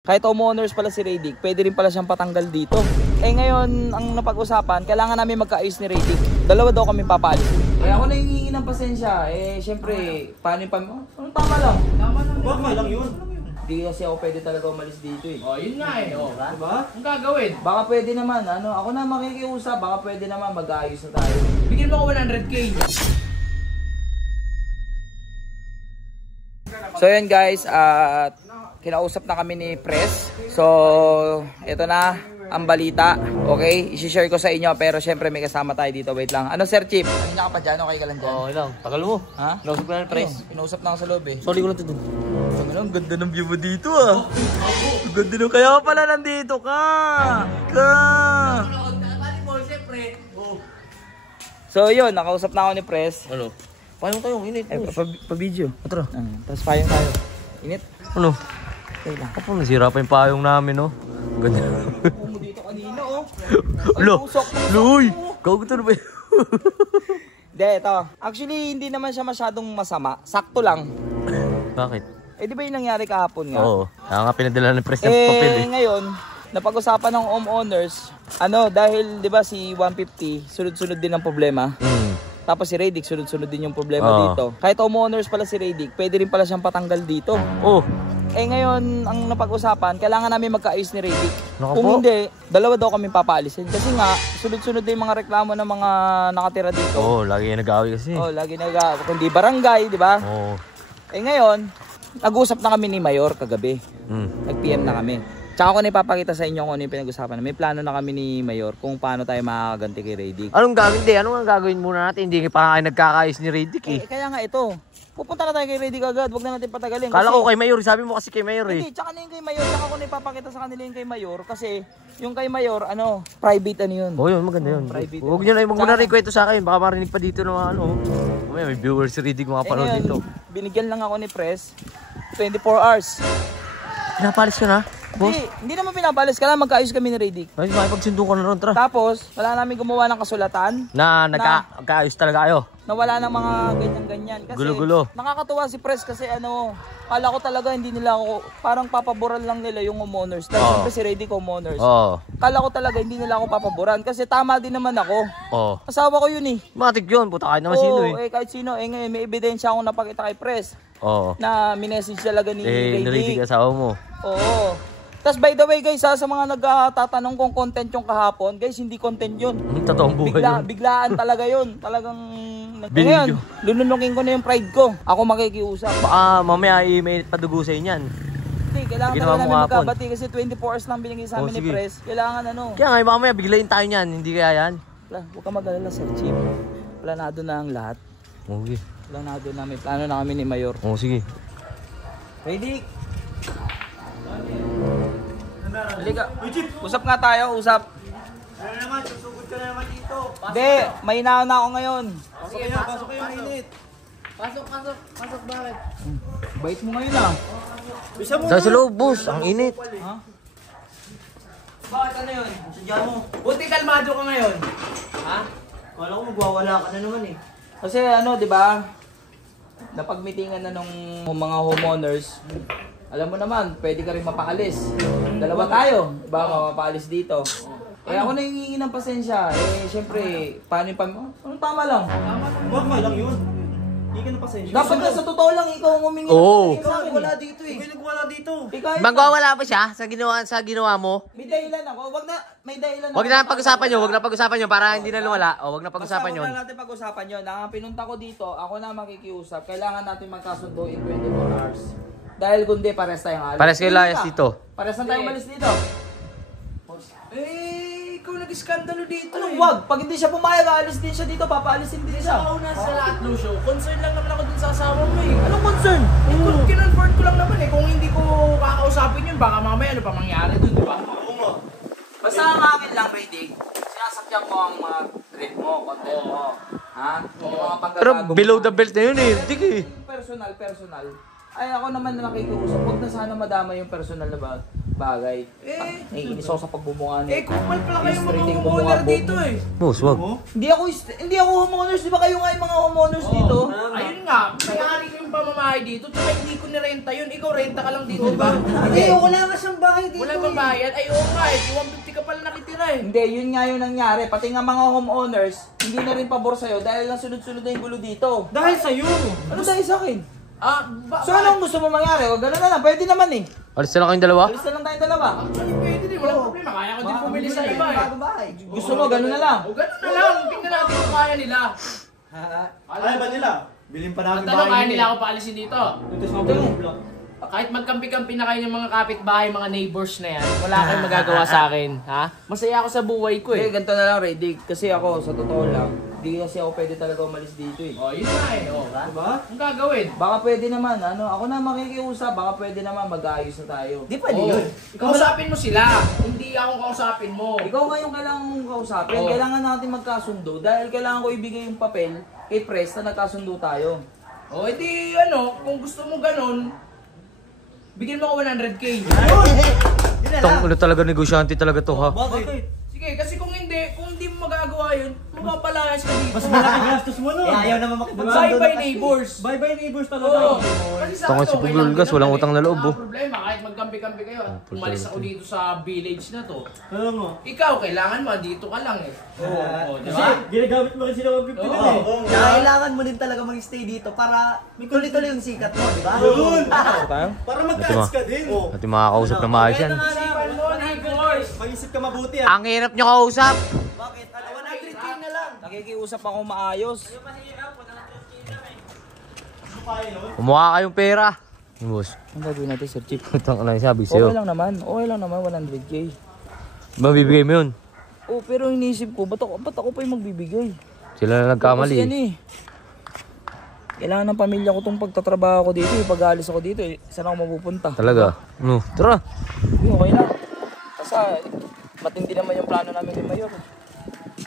Kahit homeowners pala si Radic, pwede rin pala siyang patanggal dito. Eh ngayon, ang napag-usapan, kailangan namin magkaayos ni Radic. Dalawa daw kami papaalis. Eh ako na hihingi ng pasensya. Eh syempre, paano yung tama lang. Tama lang yun. Hindi kasi ako pwede talaga umalis dito eh. Oh, yun nga eh. Oh, diba? Ang gagawin? Baka pwede naman, ako na makikiusap, baka pwede naman mag-aayos na tayo. Bigyan mo ko 100k. So yun guys, at kinausap na kami ni Pres. So, ito na ang balita. Okay, isi-share ko sa inyo pero syempre may kasama tayo dito. Wait lang. Ano Sir Chief? Kanina ka pa dyan? Okay ka lang dyan? Oo, lang. Tagal mo. Ha? Kinausap ko na ng Pres. Pinausap na ako sa loob eh. Sorry ko lang ito dun. Ang ganda ng view mo dito ah. Ang ganda ng kaya pala nandito ka. So yun, nakausap na ako ni Pres. Ano? Payong tayo, init. Pa-video. Atro. Tapos payong tayo. Init? Ano? Okay lang. Kapag nasira pa yung payong namin, no? Ganda. Mo dito kanina oh. Lo! Luy! Gago to na ba yun? Hindi, ito. Actually, hindi naman siya masyadong masama. Sakto lang. Bakit? Eh, di ba yung nangyari kahapon nga? Oo. Kaya nga pinadala ng Pres ng papel eh. Ngayon, napag-usapan ng homeowners, dahil, di ba, si 150, sunod-sunod din ang problema. Tapos si Radic, sunod-sunod din yung problema dito. Kahit homeowners pala si Radic, pwede rin pala siyang patanggal dito. Oh. Eh ngayon, ang napag-usapan, kailangan namin magkaayos ni Radic. Naku Kung po. hindi, dalawa daw kami papaalisin. Kasi nga, sunod-sunod din yung mga reklamo ng mga nakatira dito. Oo, lagi yung nag-away kasi. Lagi kundi barangay, di ba? Oo. Eh ngayon, nag-usap na kami ni Mayor kagabi. Nag-PM na kami. Tsaka ko na ipapakita sa inyo kung ano yung pinag-usapan. May plano na kami ni Mayor kung paano tayo makakaganti kay Radic. Anong gagawin din? Anong gagawin muna natin? Hindi pa kayo nagkakayos ni Radic eh. Kaya nga ito. Pupunta na tayo kay Radic agad. Huwag na natin patagalin. Kala ko kay Mayor. Sabi mo kasi kay Mayor eh. Hindi, tsaka na yung kay Mayor. Tsaka ko na ipapakita sa kanila yung kay Mayor. Kasi yung kay Mayor, private yun. Oo yun, maganda yun. Private. Huwag nyo na yung muna rin kwento sa akin. Baka marinig pa dito ng may viewers si Radic mga panood dito. Binigyan lang ako ni Pres 24 hours. Pinapalis ka na? Boss? Hindi naman pinapalis ka lang. Magkaayos kami ni Radic. Ay, makipagsundo ka na ron, tara. Tapos, wala namin gumawa ng kasulatan. Na nagkaayos talaga kayo? Na wala ng mga ganyan-ganyan. Kasi gulo-gulo. Nakakatuwa si Pres kasi kala ko talaga hindi nila ako, parang papaboran lang nila yung homeowners. Dahil siyempre si Radic homeowners. Kala ko talaga hindi nila ako papaboran kasi tama din naman ako. Asawa ko yun eh. Matik yun, puta kahit naman sino eh. Kahit sino. Ngayon may ebidensya akong napakita kay Pres. Na minessage talaga ni Radic asawa mo. Oo. Tapos by the way guys, sa mga nagtatanong kung content yung kahapon, guys, hindi content yun. Totoong buhay yun. Biglaan talaga yun. Talagang Binigyo. Lununukin ko na yung pride ko. Ako makikiusap. Baka mamaya may padugo sa inyan. Hindi, kailangan talaga namin magkabati kasi 24 hours lang binigay sa amin ni Pres. Kailangan Kaya nga mamaya biglayin tayo niyan, hindi kaya yan. Huwag ka mag-alala Sir Chief. Planado na ang lahat. Okay. Planado na, may plano na kami ni Mayor. Sige. Radic! Halika. Usap nga tayo, usap. Ano naman, susugod ka na naman dito. Hindi, may na ako ngayon. Pasok kayo, mainit. Pasok, bakit? Bait mo ngayon ah. Bisa mo. Sa loob, boss, ang init. Ha? Bakit ano yun? Sadya mo. Buti kalmado ka ngayon. Ha? Kala ko magwawala ka na naman eh. Kasi di ba? Napag-meetingan na nung mga homeowners. Alam mo naman, pwede ka rin mapaalis. Dalawa tayo, ba mapapaalis dito. Ako na hihingi ng pasensya. Siyempre, paano yung tama lang. Huwag lang yun. Hindi ka na pasensya. Dapat na sa totoo lang, ikaw ang humingi ng pasensya sa akin. Wala dito eh. May nagwala dito. Magwawala pa siya sa ginawa mo? May dahilan ako. May dahilan ako. Wag na pag-usapan nyo para hindi na lumala. Wag na pag-usapan yun. Basta wag na natin pag-usapan yun. Ang pinunta ko dito, ako na makikiusap. Kailangan natin magkasundo in 24 hours. Dahil kundi pares tayong alis. Pares kayo layas dito. Pares na tayong malis dito. Ikaw nag-iskandalo dito Anong wag? Pag hindi siya pumayag, aalis din siya dito. Papaalisin din siya. Una sa lahat, Lucio. Concern lang naman ako dun sa asawa mo eh. Anong concern? Kinonfort ko lang naman eh. Kung hindi ko kakausapin yun, baka mamaya ano pa mangyari dun, di ba? Basta ang akin lang, Radic. Sinasakyan ko ang mga grade mo, content mo. Ha? Yung mga panggagago. Pero below the belt na yun eh. Dik eh. Personal. Ay ako naman na nakikiusap. Huwag na sana madama yung personal na ba. bagay. Naiinis ako sa pagbubunga ni. Kupal pala kayong mga Streeting homeowner bumungabog. dito eh. Boss, wag. Hindi ako homeowners, di ba kayo nga yung mga homeowners dito? Ayun nga, may-ari ko yung pamamahay dito, tsaka hindi ko nirenta yun. Ikaw, renta ka lang dito, di ba? Hindi, wala nga siyang bahay dito. Wala bang bayad? Ay, oo nga eh. 150 ka pala nakitira eh. Hindi, yun nga yung nangyari. Pati nga mga homeowners, hindi na rin pabor sa'yo dahil lang sunod-sunod na yung gulo dito. Dahil sa'yo. Ano dahil sa akin? So bakit? anong gusto mo mangyari? O gano'n na lang, pwede naman eh. Alis na lang kayong dalawa? Alis na lang tayong dalawa. Actually, pwede din. Walang problema. Kaya ko din pumili sa iba eh. Gusto mo, gano'n na lang. O gano'n na lang. Tingnan natin kung kaya nila. Ay, ba nila? Bilhin pa namin Ang tanong, kaya nila ako paalisin dito. Kahit magkampi-kampi na kayo ng mga kapitbahay, mga neighbors na yan, wala kayong magagawa sa akin, ha? Masaya ako sa buhay ko Eh, eh. ganito na lang, Redick. Kasi ako, sa totoo lang, hindi kasi ako pwede talaga umalis dito eh. O, yun na eh. O, Diba? ang gagawin? Baka pwede naman, ako na makikiusap, baka pwede naman mag-aayos na tayo. Di pwede O, yun. kausapin mo sila. Hindi ako kausapin mo. Ikaw nga yung kailangan mong kausapin. Oo. Kailangan natin magkasundo dahil kailangan ko ibigay yung papel kay Pres na nagkasundo tayo. O, edi kung gusto mo ganun, bigyan mo ako 100k. Yun na lang. Tong, ano talaga, negosyante talaga to, ha? Sige, kasi kung hindi mo magagawa yun, mapapalayas ka dito. Mas malaki gastos mo nun. Eh, ayaw naman makipagsundo. Bye-bye neighbors. Bye-bye neighbors talaga. Oo. Kasi sa Tama akin, si okay Pugol lang Gas, din walang naman utang na loob, Wala oh. problema, kahit magkampi-kampi kayo. Umalis ako dito sa village na to. Ano mo? Ikaw, kailangan mo, dito ka lang eh. Oo, di Kasi ba? ginagamit mo rin sila 150 Oo. nun eh. Kaya kailangan mo din talaga mag-stay dito para tuloy-tuloy yung sikat mo, di ba? Yun! Tayo? Para mag-ads ka din. At yung makakausap na maayos yan. Isipan mo, neighbors. Mag-isip ka mabuti ah. Ang hirap nyo kausap! Bakit? 100k na lang. Nakikiusap ako maayos. Kumuha kayong pera. Yung boss. Ang gagawin natin, Sir Chip? Utang ano yung sabi Okay sa'yo. lang naman, 100k. Mabibigay mo yun. Oh, pero iniisip ko, ba't ako pa yung magbibigay? Sila na nagkamali. Kasi yan eh. Kailangan ng pamilya ko tong pagtatrabaho ko dito eh. Pag-aalis ako dito eh. Saan ako mapupunta? Talaga. No, tara. Okay lang. Kasi matindi naman yung plano namin ni Mayor.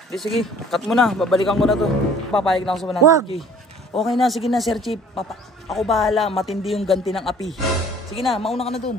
Di sige, cut mo na. Babalikan ko na to. Papayag na ako sa 100k. Okay na, sige na Sir Chief. Ako bahala. Matindi yung ganti ng api. Sige na, mauna ka na dun.